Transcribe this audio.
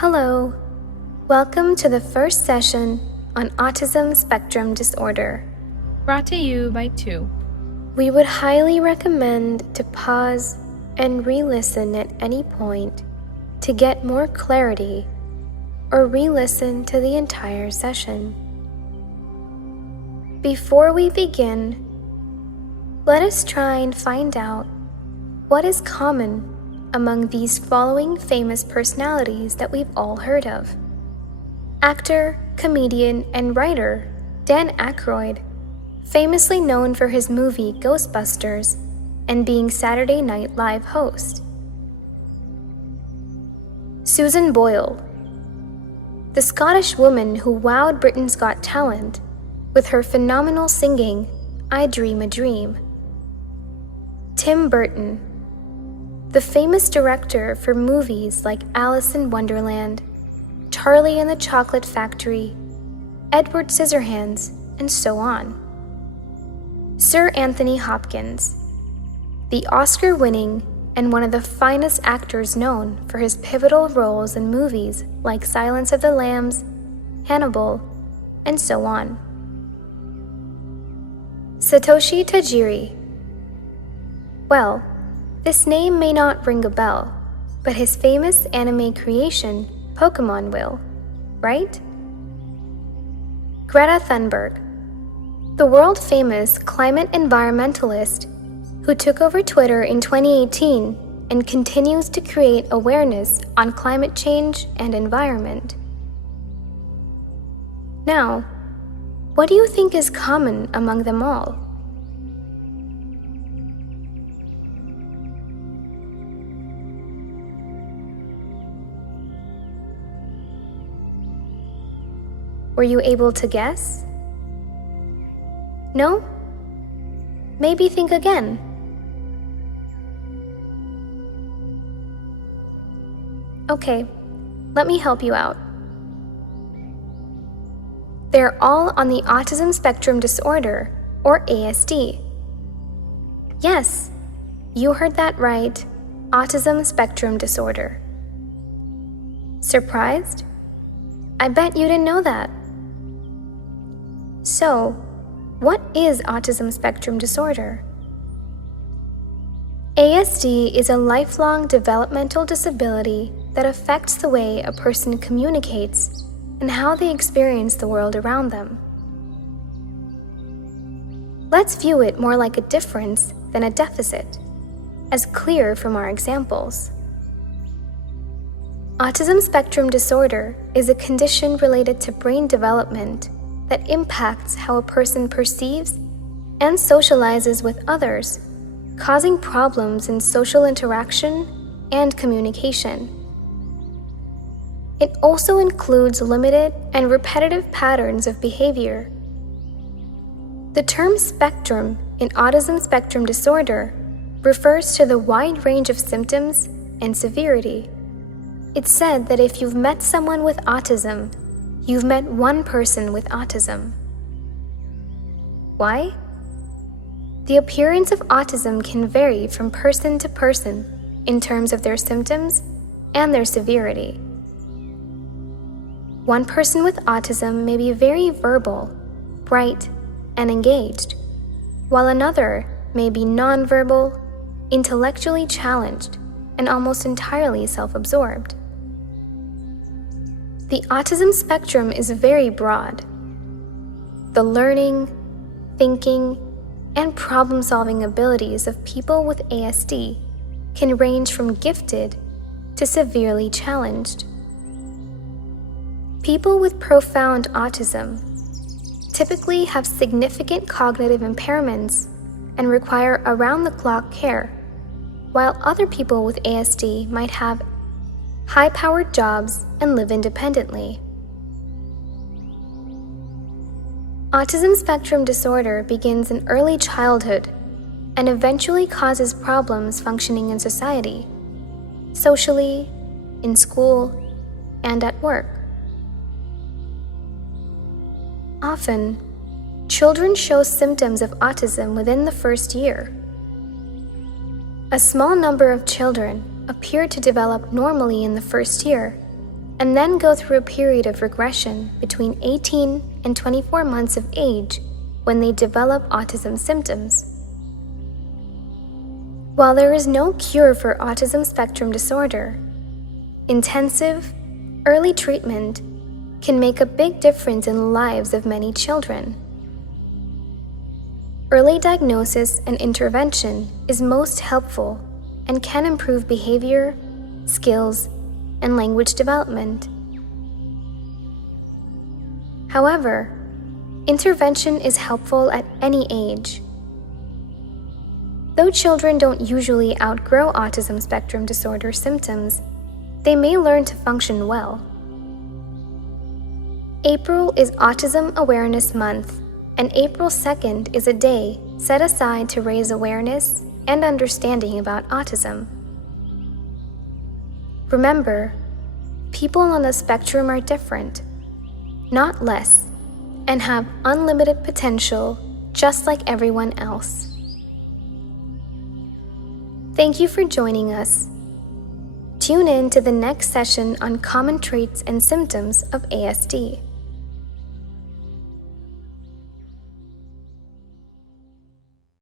Hello, welcome to the first session on Autism Spectrum Disorder. Brought to you by 2. We would highly recommend to pause and re-listen at any point to get more clarity or re-listen to the entire session. Before we begin, let us try and find out what is common among these following famous personalities that we've all heard of. Actor, comedian, and writer Dan Aykroyd, famously known for his movie Ghostbusters and being Saturday Night Live host. Susan Boyle, the Scottish woman who wowed Britain's Got Talent with her phenomenal singing I Dream a Dream. Tim Burton, the famous director for movies like Alice in Wonderland, Charlie and the Chocolate Factory, Edward Scissorhands, and so on. Sir Anthony Hopkins, the Oscar-winning and one of the finest actors known for his pivotal roles in movies like Silence of the Lambs, Hannibal, and so on. Satoshi Tajiri. Well, this name may not ring a bell, but his famous anime creation, Pokemon, will, right? Greta Thunberg, the world-famous climate environmentalist who took over Twitter in 2018 and continues to create awareness on climate change and environment. Now, what do you think is common among them all? Were you able to guess? No? Maybe think again. Okay, let me help you out. They're all on the Autism Spectrum Disorder, or ASD. Yes, you heard that right, Autism Spectrum Disorder. Surprised? I bet you didn't know that. So, what is autism spectrum disorder? ASD is a lifelong developmental disability that affects the way a person communicates and how they experience the world around them. Let's view it more like a difference than a deficit, as clear from our examples. Autism spectrum disorder is a condition related to brain development that impacts how a person perceives and socializes with others, causing problems in social interaction and communication. It also includes limited and repetitive patterns of behavior. The term spectrum in autism spectrum disorder refers to the wide range of symptoms and severity. It's said that if you've met someone with autism, you've met one person with autism. Why? The appearance of autism can vary from person to person in terms of their symptoms and their severity. One person with autism may be very verbal, bright, and engaged, while another may be nonverbal, intellectually challenged, and almost entirely self-absorbed. The autism spectrum is very broad. The learning, thinking, and problem-solving abilities of people with ASD can range from gifted to severely challenged. People with profound autism typically have significant cognitive impairments and require around-the-clock care, while other people with ASD might have high-powered jobs and live independently. Autism spectrum disorder begins in early childhood and eventually causes problems functioning in society, socially, in school, and at work. Often, children show symptoms of autism within the first year. A small number of children appear to develop normally in the first year, and then go through a period of regression between 18 and 24 months of age when they develop autism symptoms. While there is no cure for autism spectrum disorder, intensive, early treatment can make a big difference in the lives of many children. Early diagnosis and intervention is most helpful and can improve behavior, skills, and language development. However, intervention is helpful at any age. Though children don't usually outgrow autism spectrum disorder symptoms, they may learn to function well. April is Autism Awareness Month, and April 2nd is a day set aside to raise awareness and understanding about autism. Remember, people on the spectrum are different, not less, and have unlimited potential just like everyone else. Thank you for joining us. Tune in to the next session on common traits and symptoms of ASD.